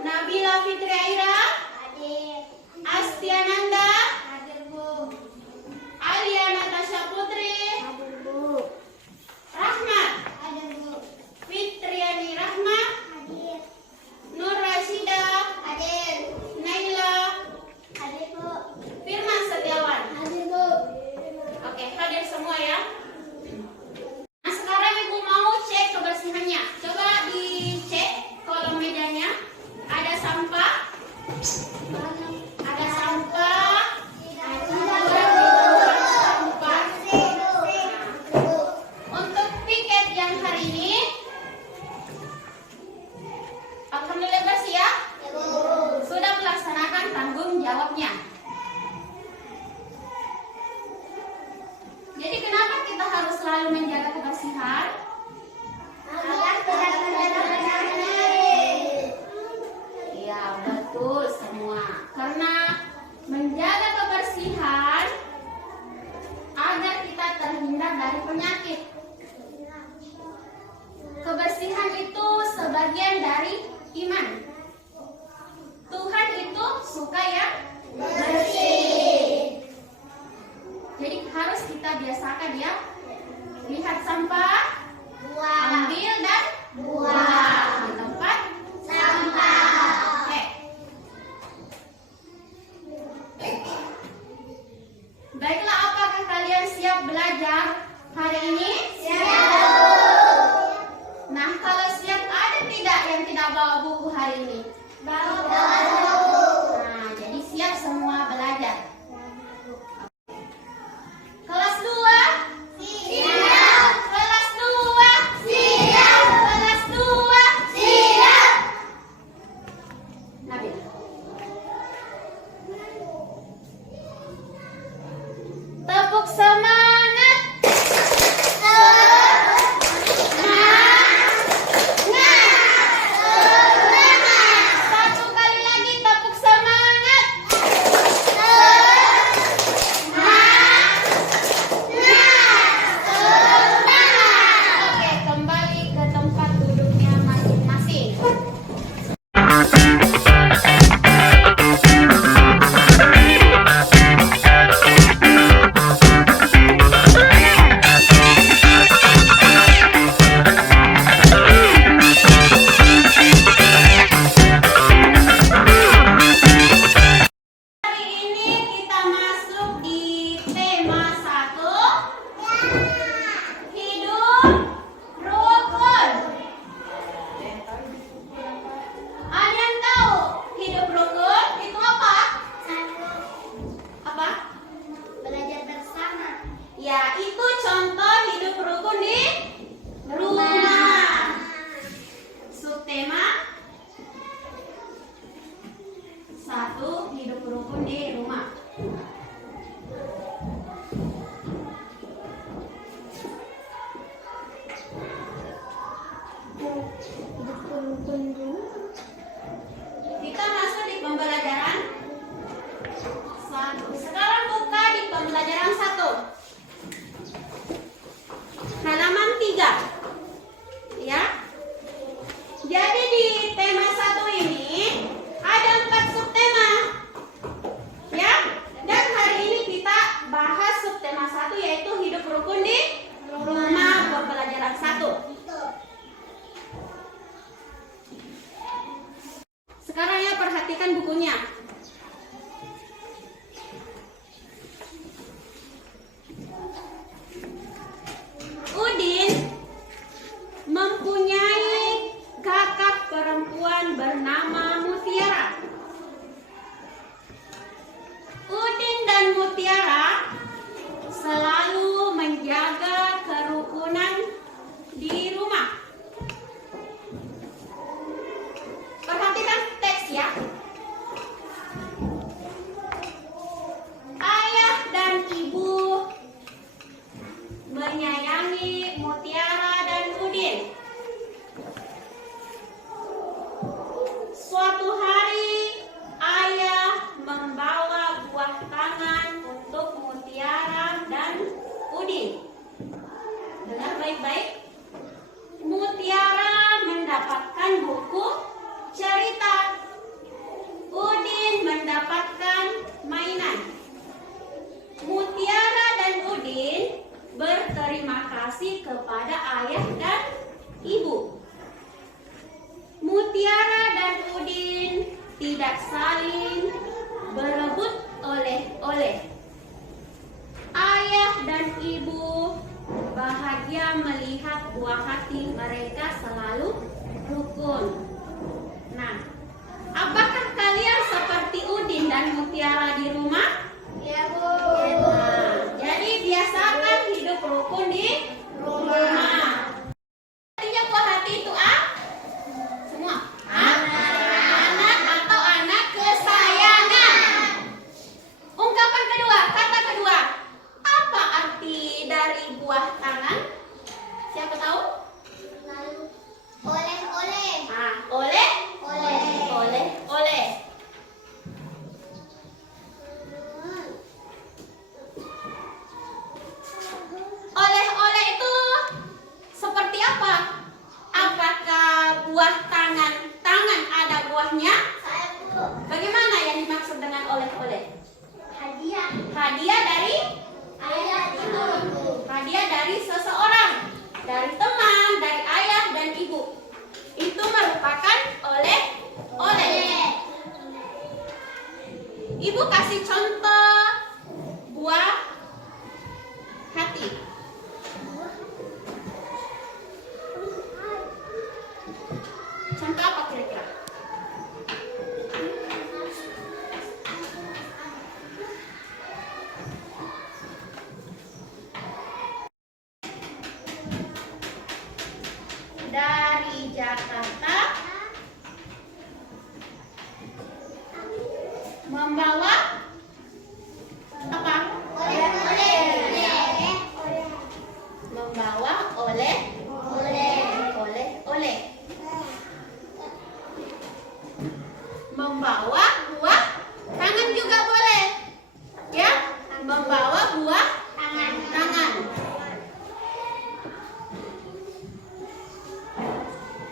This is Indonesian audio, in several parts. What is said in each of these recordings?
Nabila Fitri Aira. Hadir. Astiananda. Hadir, Bu. Alia Natasha Putri. Hadir, Bu. Rahmat. Hadir, Bu. Fitriani Rahmat. Hadir. Nur Rashida. Hadir. Naila. Hadir, Bu. Firman Setiawan. Hadir, Bu. Oke, hadir semua ya. Nah, sekarang Ibu mau cek kebersihannya. Coba dicek kolom mejanya. Ada sampah. Ada sampah. Sampah. Untuk piket yang hari ini, alhamdulillah bersih ya. Sudah melaksanakan tanggung jawabnya. Jadi kenapa kita harus selalu menjaga kebersihan? Agar tidak terjadi penyakit. Iya, betul semua. Karena menjaga kebersihan agar kita terhindar dari penyakit. Kebersihan itu sebagian dari iman. Tuhan itu suka yang bersih. Jadi harus kita biasakan ya. Lihat sampah, Buang. ambil dan Buang. di tempat Sampah. Oke. Baiklah, apakah kalian siap belajar hari ini? Nah, kalau siap, ada tidak yang tidak bawa buku hari ini? Nah, jadi siap semua belajar. Kelas 2? Siap. Kelas 2? Siap. Kelas 2? Siap. Nabil. Tepuk semangat. Satu kali lagi tepuk semangat. Oke, kembali ke tempat duduknya masing-masing. Hari ini kita masuk di tema 1, hidup rukun. Ada yang tahu hidup rukun itu apa? Apa? Belajar bersama. Ya, itu contoh hidup rukun di rumah. Subtema 1, hidup rukun di rumah. Kita masuk di pembelajaran 1. Sekarang buka di pembelajaran 1. Halaman 3. Ya. Jadi di tema 1 ini ada 4 subtema. Ya. Dan hari ini kita bahas subtema 1, yaitu hidup rukun di rumah, pembelajaran 1. Sekarang ya, perhatikan bukunya. Udin mempunyai kakak perempuan bernama Mutiara. Udin dan Mutiara selalu menjaga kerukunan di rumah. Perhatikan teks ya. tidak saling berebut oleh-oleh. Ayah dan ibu bahagia melihat buah hati mereka selalu rukun. Nah, apakah kalian seperti Udin dan Mutiara di rumah? Ya, Bu. Nah, jadi biasakan hidup rukun di rumah. Artinya buah hati itu semua. Anak atau anak kesayangan. Ungkapan kedua, kata kedua. Apa arti dari buah tangan? Siapa tahu? Oleh-oleh. Oleh. Oleh-oleh itu seperti apa? Apakah buah tangan ada buahnya? Saya, Bu. Bagaimana yang dimaksud dengan oleh-oleh? Hadiah. Hadiah dari Ayah itu. hadiah dari seseorang, dari teman, dari ayah dan ibu. Itu merupakan oleh-oleh. Ibu kasih contoh buah hati. Contoh apa kira-kira? Dari Jakarta membawa apa? Oleh-oleh. Membawa oleh. Membawa buah tangan juga boleh. Ya, membawa buah tangan.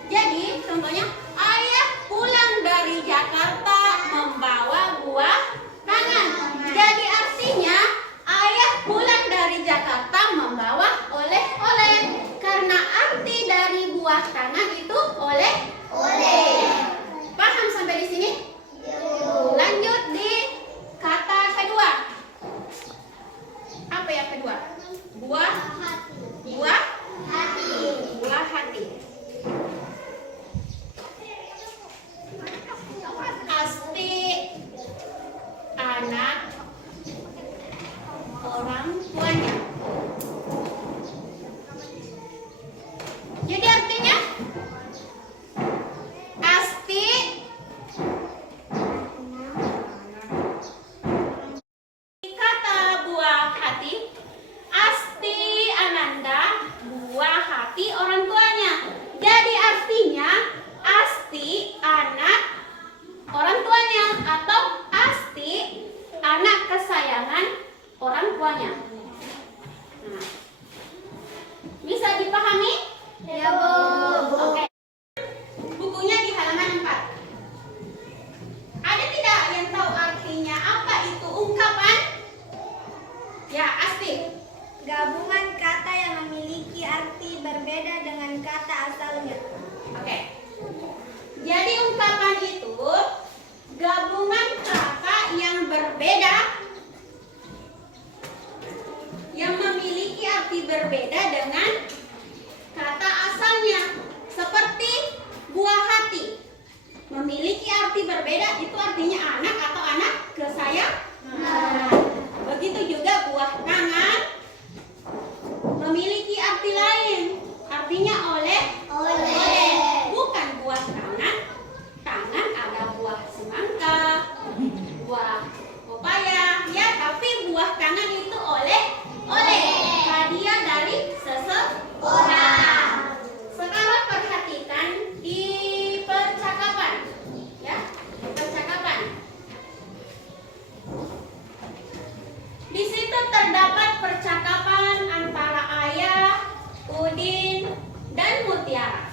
Jadi, contohnya ayah pulang dari Jakarta membawa buah tangan. Jadi artinya ayah pulang dari Jakarta membawa oleh-oleh. Karena arti dari buah tangan itu oleh-oleh. Paham sampai di sini? Lanjut di kata kedua. Apa yang kedua? Buah hati. Pasti anak orang tuanya. Jadi artinya Asti kata buah hati, Asti Ananda buah hati orang tuanya. Jadi artinya Asti anak orang tuanya atau Asti anak kesayangan orang tuanya. Nah, bisa dipahami? Ya, Bu. Oke. Bukunya di halaman 4. Ada tidak yang tahu artinya apa itu ungkapan? Ya, Asti. Gabungan kata yang memiliki arti berbeda dengan kata asalnya. Oke. Jadi ungkapan itu gabungan kata yang berbeda yang memiliki arti berbeda dengan kata asalnya. Seperti buah hati. Memiliki arti berbeda itu artinya anak atau anak kesayangan. Begitu juga buah tangan memiliki arti lain. Artinya oleh. Bukan buah tangan. Tangan ada buah semangka, buah pepaya, ya, tapi buah tangan itu oleh. Hadiah dari seseorang. Sekarang perhatikan di percakapan. Ya, percakapan. Di situ terdapat percakapan antara ayah, Udin, dan Mutiara.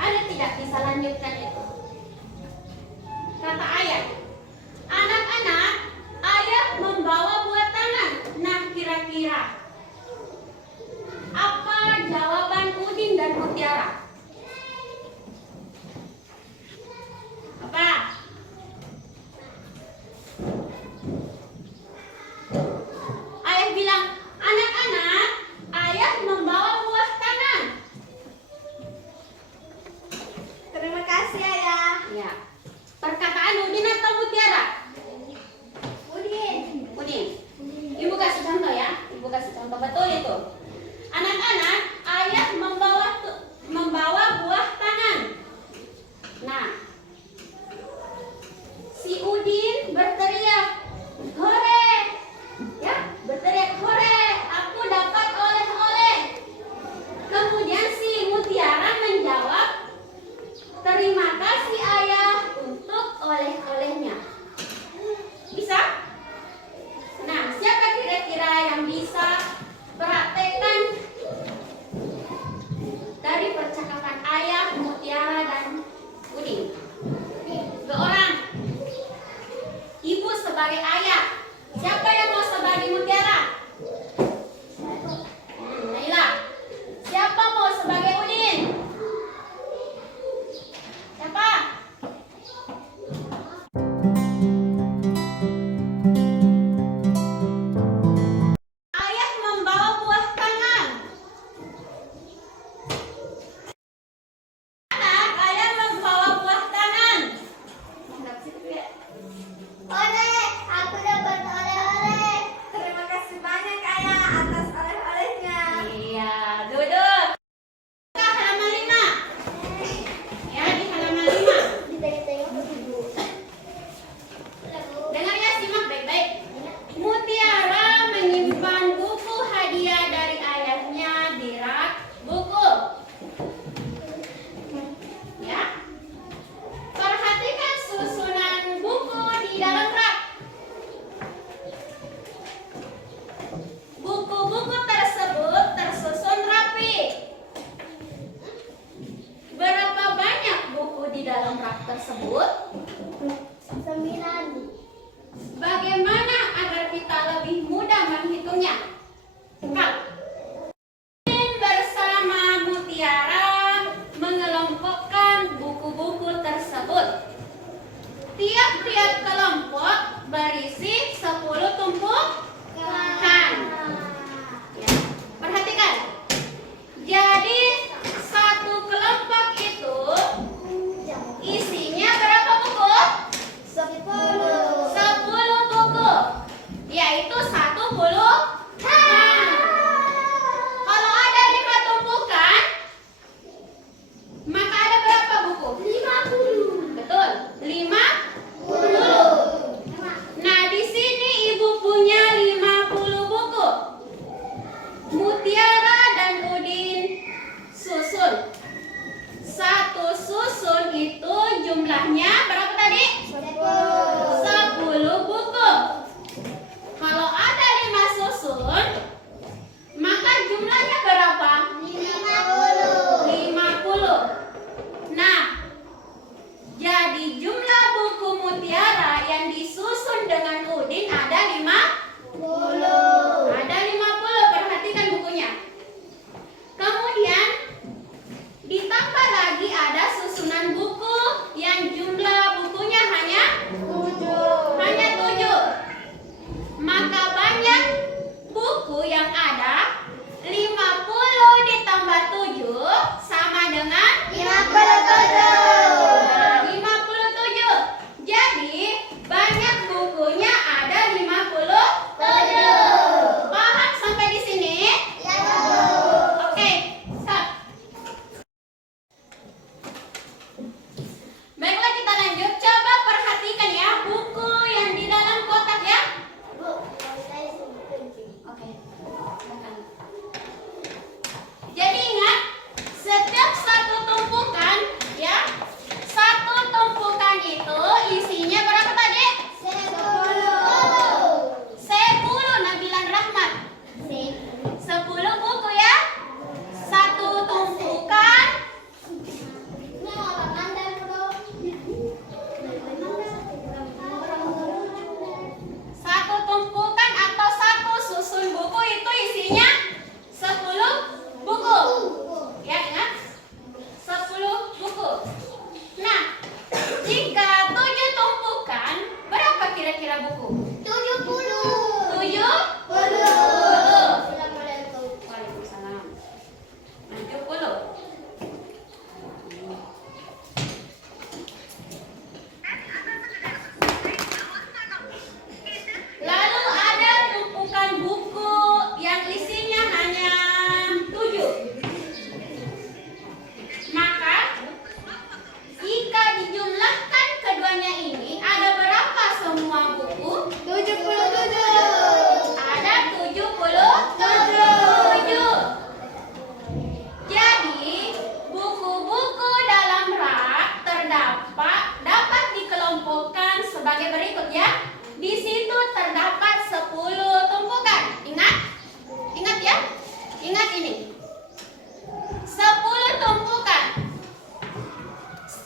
Ada tidak bisa lanjutkan itu? Kata ayah, anak-anak, ayah membawa buah tangan. Nah, kira-kira apa jawaban Udin dan Mutiara? Ya. Perkataan Udin atau Mutiara? Udin. Udin. Ibu kasih contoh ya. Ibu kasih contoh betul itu. Anak-anak, ayah membawa buah tangan. Nah, si Udin berteriak, "Hore!" Ya, berteriak, "Hore! Aku dapat oleh-oleh." Kemudian si Mutiara menjawab, "Terima kasih ayah untuk oleh-olehnya." Bisa? Nah, siapa kira-kira yang bisa praktekkan dari percakapan ayah, Mutiara, dan Udin? Dua orang. Ibu sebagai ayah. Siapa yang mau sebagai Mutiara? Naila. Siapa mau sebagai Udin? Siapa? Ayah membawa buah tangan. Anak, ayah membawa buah tangan. Oleh, aku dapat oleh-oleh. Terima kasih banyak ayah atas oleh-olehnya. Iya, duduk. Buka halaman 5. Ya, di halaman 5. Ditengok-tengok ibu. Dengar ya, simak baik-baik. Mutiara menyimpan buku hadiah dari ayahnya di rak buku. Ya. Perhatikan susunan buku di dalam rak. Buku-buku tersebut tersusun rapi. Berapa banyak buku di dalam rak tersebut? 9. Bagaimana agar kita lebih mudah menghitungnya? Kak. Udin bersama Mutiara mengelompokkan buku-buku tersebut. Tiap-tiap kelompok berisi 10 tumpukan. Ya, perhatikan. Jadi satu kelompok itu isinya berapa buku? 10. 10 buku. Yaitu 1 puluhan.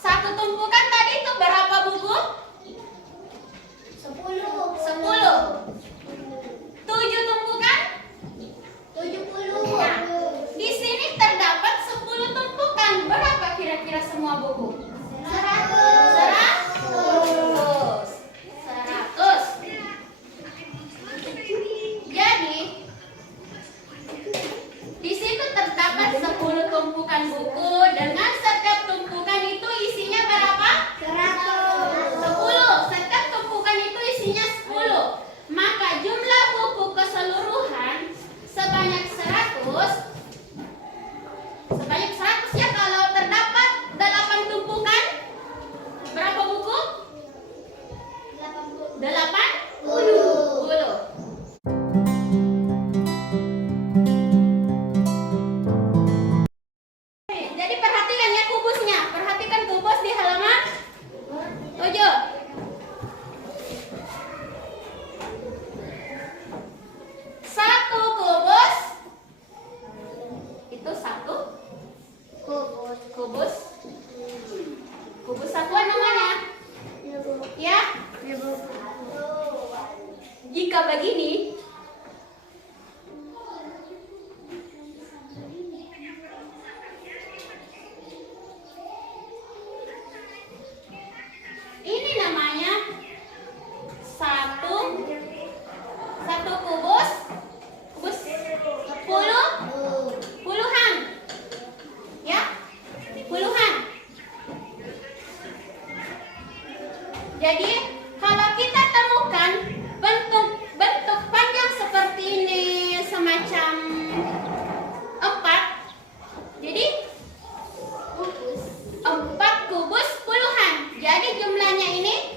Satu tumpukan tadi itu berapa buku? 10. 10. 7 tumpukan? 70. Nah, di sini terdapat 10 tumpukan. Berapa kira-kira semua buku? 100. 100. Jadi, di situ terdapat 10 tumpukan buku dengan setiap tumpukan itu isinya berapa? 10. Setiap tumpukan itu isinya 10. Maka jumlah buku keseluruhan sebanyak 100. Sebanyak 100 ya, kalau terdapat 8 tumpukan. Berapa buku? 80. Jadi perhatikan ya kubusnya. Perhatikan kubus di halaman 7. Satu kubus itu satu kubus. Kubus satuan namanya. Ya, jika begini, ini namanya satu kubus 10 puluhan, ya, puluhan. Jadi kalau kita temukan bentuk panjang seperti ini semacam 4, jadi 4 kubus puluhan. Jadi jumlahnya ini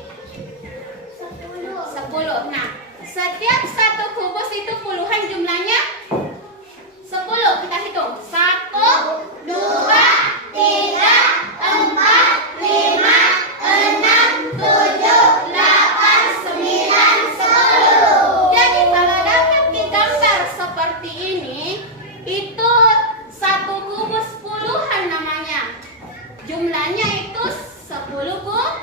10. Nah, setiap satu kubus itu puluhan, jumlahnya 10. Kita hitung. 1, 2, 3, 4, 5, 6, 7, 8, 9, 10. Jadi kalau dapat digambar seperti ini, itu satu kubus puluhan namanya. Jumlahnya itu 10 kubus.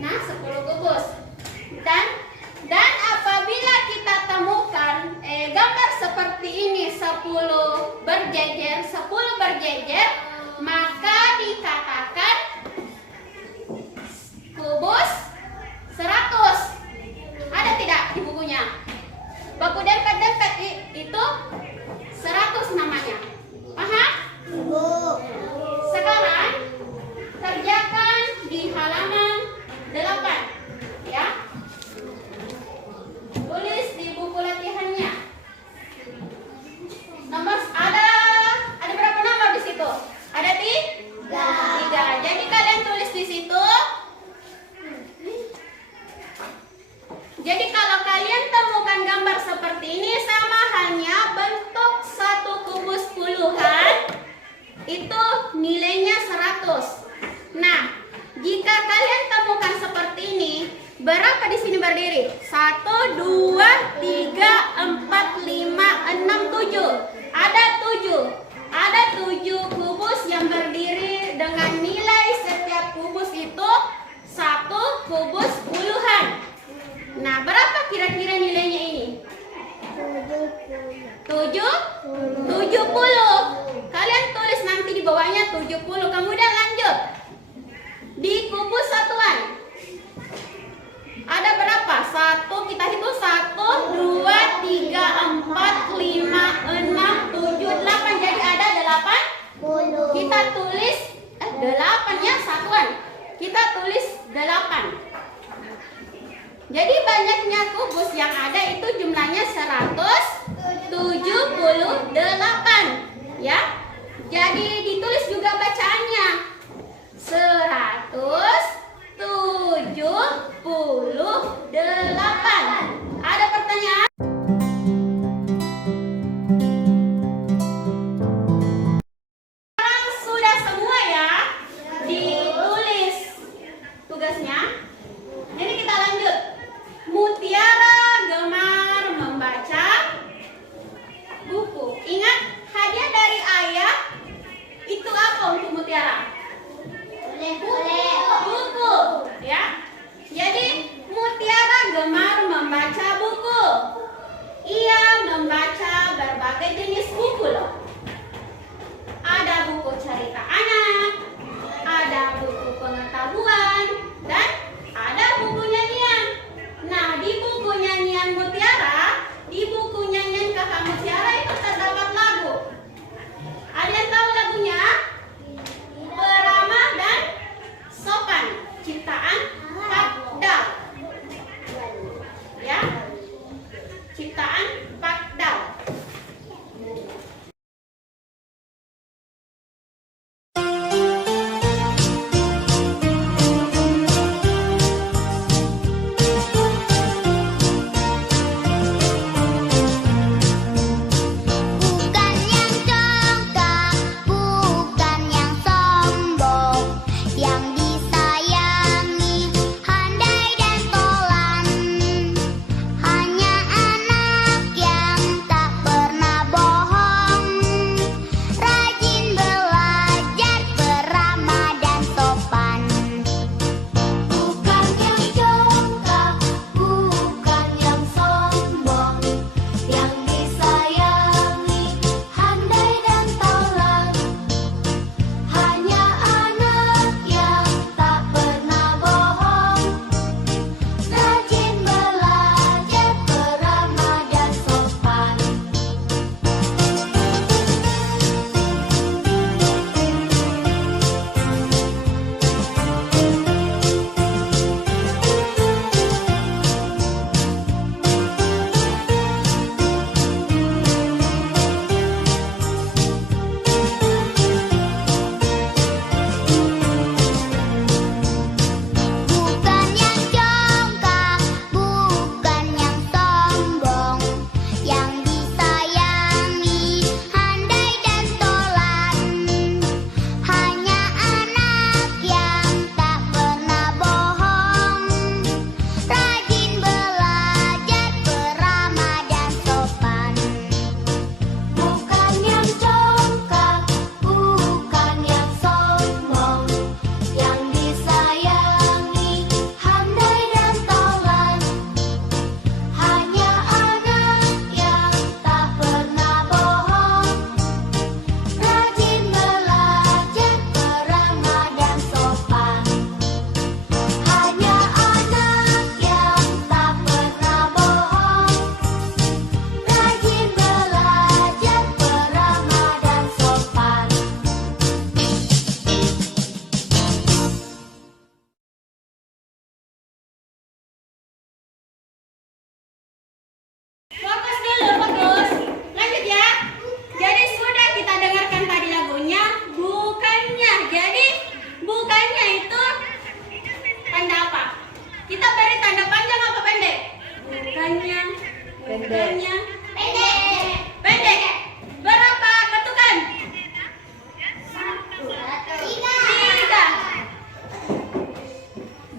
Nah, 10 kubus. Dan apabila kita temukan gambar seperti ini 10 berjejer, maka dikatakan kubus 100. Ada tidak di bukunya? Baku dempet-dempet itu 100 namanya. Paham? Sekarang kerjakan di halaman 8, ya. Tulis di buku latihannya. Nomor ada berapa nomor di situ? Ada 3. Jadi kalian tulis di situ. Jadi kalau kalian temukan gambar seperti ini, sama halnya bentuk satu kubus puluhan, itu nilainya 100. Nah, jika kalian temukan seperti ini, berapa di sini berdiri? 1, 2, 3, 4, 5, 6, 7. Ada 7. Ada 7 kubus yang berdiri dengan nilai setiap kubus itu 1 kubus puluhan. Nah, berapa kira-kira nilainya ini? 70. Kalian tulis nanti di bawahnya 70. Kemudian lanjut. Di kubus satuan ada berapa? 1, kita hitung 1, 2, 3, 4, 5, 6, 7, 8. Jadi ada 8. Kita tulis 8 ya, satuan. Kita tulis 8. Jadi banyaknya kubus yang ada itu jumlahnya 178. Ya. Jadi ditulis juga bacaannya. 178. Ada pertanyaan? Sekarang sudah semua ya ditulis tugasnya. Ini kita lanjut. Mutiara gemar membaca buku. Ingat, hadiah dari ayah itu apa berbagai jenis buku loh. Ada buku cerita anak, ada buku pengetahuan, dan ada buku nyanyian. Nah, di buku nyanyian Mutiara, di buku nyanyian Kakak Mutiara itu terdapat lagu. Ada yang tahu lagunya? Beramah dan Sopan, ciptaan Pak Dal. Ya, ciptaan Pak Dal. Bukan yang congkak, bukan yang sombong, yang disayangi, handai dan tolan. Hanya anak yang tak pernah bohong, rajin belajar, beramah dan sopan. Bukan yang congkak, bukan yang sombong, yang disayangi, handai dan tolan. Hanya anak yang tak pernah bohong, rajin belajar, beramah dan sopan. Bukan yang congkak, bukan yang sombong, yang disayangi, handai dan tolan. Hanya anak yang tak pernah bohong, rajin belajar, beramah dan sopan. Bukan yang congkak, bukan yang sombong, yang disayangi, handai dan tolan. Hanya anak yang tak pernah bohong, rajin belajar, beramah dan sopan. Hanya anak yang tak pernah bohong, rajin belajar, beramah dan sopan. Fokus dulu, fokus. Lanjut ya. Jadi sudah kita dengarkan tadi lagunya, bukannya. Jadi bukannya itu tanda apa? Kita beri tanda panjang apa pendek? Bukannya. Bukannya. Pendek. Pendek. Berapa ketukan? Tiga.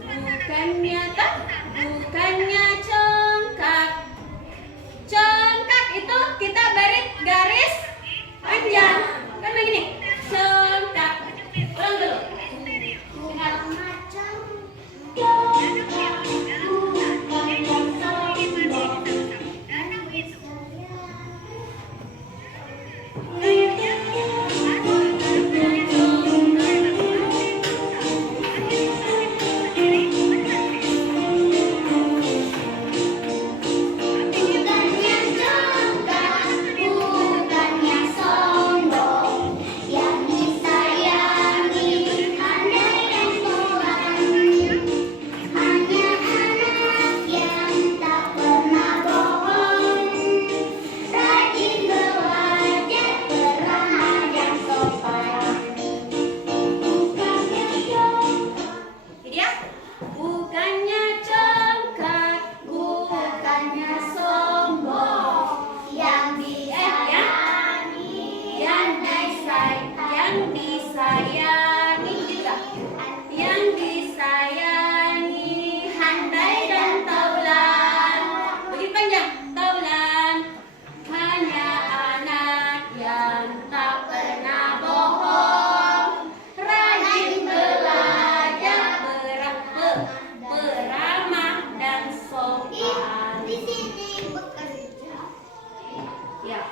Bukannya tak? Bukannya congkak. Congkak itu kita beri garis panjang. Kan begini. Congkak. Ulang dulu. Ingat. Bukan yang congkak, bukan yang sombong, yang disayangi, handai dan tolan. Hanya anak yang tak pernah bohong, rajin belajar, beramah dan sopan. Bukan yang congkak. Jadi ya. Bukannya congkak, bukannya sombong, Yang disayangi, yang disayangi juga, yang disayangi, handai dan taulan. Beri panjang, taulan. Hanya anak yang tak pernah bohong, rajin belajar, beramah dan sopan. di sini bekerja. Ya.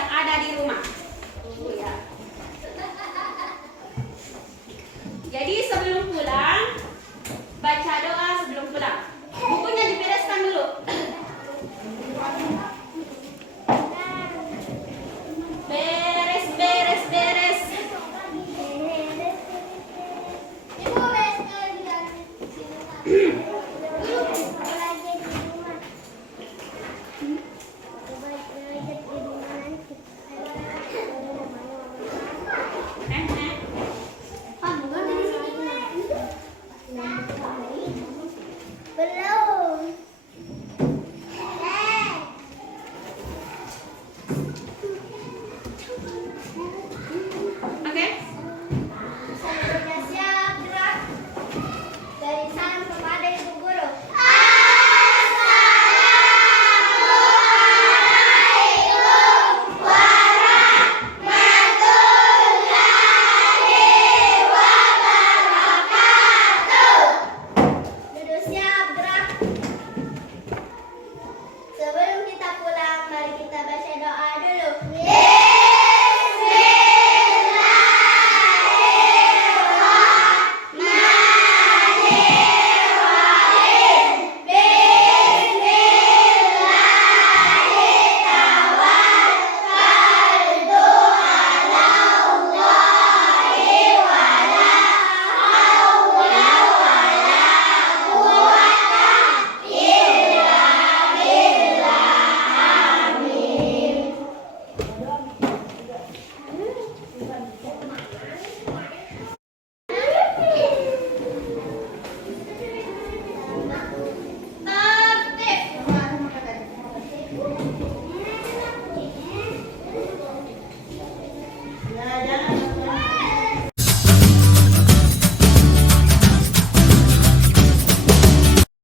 yang ada di rumah. Ya. Jadi sebelum pulang, baca doa sebelum pulang. Bukunya dibereskan dulu.